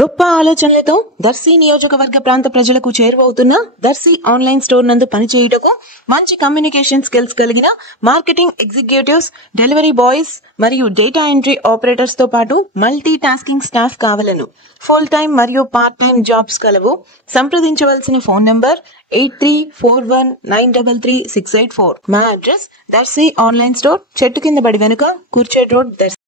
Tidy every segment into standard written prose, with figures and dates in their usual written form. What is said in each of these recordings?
గొప్ప ఆలోచనలతో దర్శి నియోజకవర్గ ప్రాంత ప్రజలకు చేరువవుతున్న దర్శి ఆన్లైన్ స్టోర్ నందు పనిచేయుటకు మంచి కమ్యూనికేషన్ స్కిల్స్ కలిగిన మార్కెటింగ్ ఎగ్జిక్యూటివ్స్, డెలివరీ బాయ్స్ మరియు డేటా ఎంట్రీ ఆపరేటర్స్ తో పాటు మల్టీ టాస్కింగ్ స్టాఫ్ కావలను. ఫుల్ టైం మరియు పార్ట్ టైం జాబ్స్ కలవు. సంప్రదించవలసిన ఫోన్ నంబర్ 8341933684. మా అడ్రస్ దర్శి ఆన్లైన్ స్టోర్, చెట్టు కింద బడి వెనుక, కూర్చేడ్ రోడ్, దర్శి.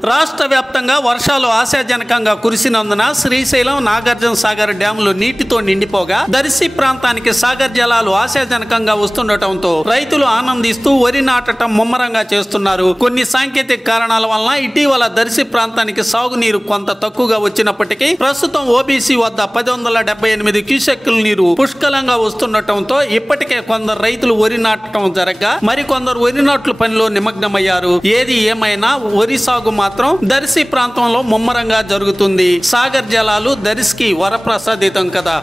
రాష్ట్ర వ్యాప్తంగా వర్షాలు ఆశాజనకంగా కురిసినందున శ్రీశైలం, నాగార్జున సాగర్ డ్యాంలు నీటితో నిండిపోగా దర్శి ప్రాంతానికి సాగర్ జలాలు ఆశాజనకంగా వస్తుండటంతో రైతులు ఆనందిస్తూ వరి నాటడం ముమ్మరంగా చేస్తున్నారు. కొన్ని సాంకేతిక కారణాల వలన ఇటీవల దర్శి ప్రాంతానికి సాగునీరు కొంత తక్కువగా వచ్చినప్పటికీ ప్రస్తుతం ఓబీసీ వద్ద 1078 క్యూసెక్కుల నీరు పుష్కలంగా వస్తుండటంతో ఇప్పటికే కొందరు రైతులు వరి నాటడం జరగగా మరికొందరు వరి నాట్ల పనిలో నిమగ్నమయ్యారు. ఏది ఏమైనా వరి సాగు మాత్రం దర్శి ప్రాంతంలో ముమ్మరంగా జరుగుతుంది. సాగర్ జలాలు దర్శికి వరప్రసాదితం కదా.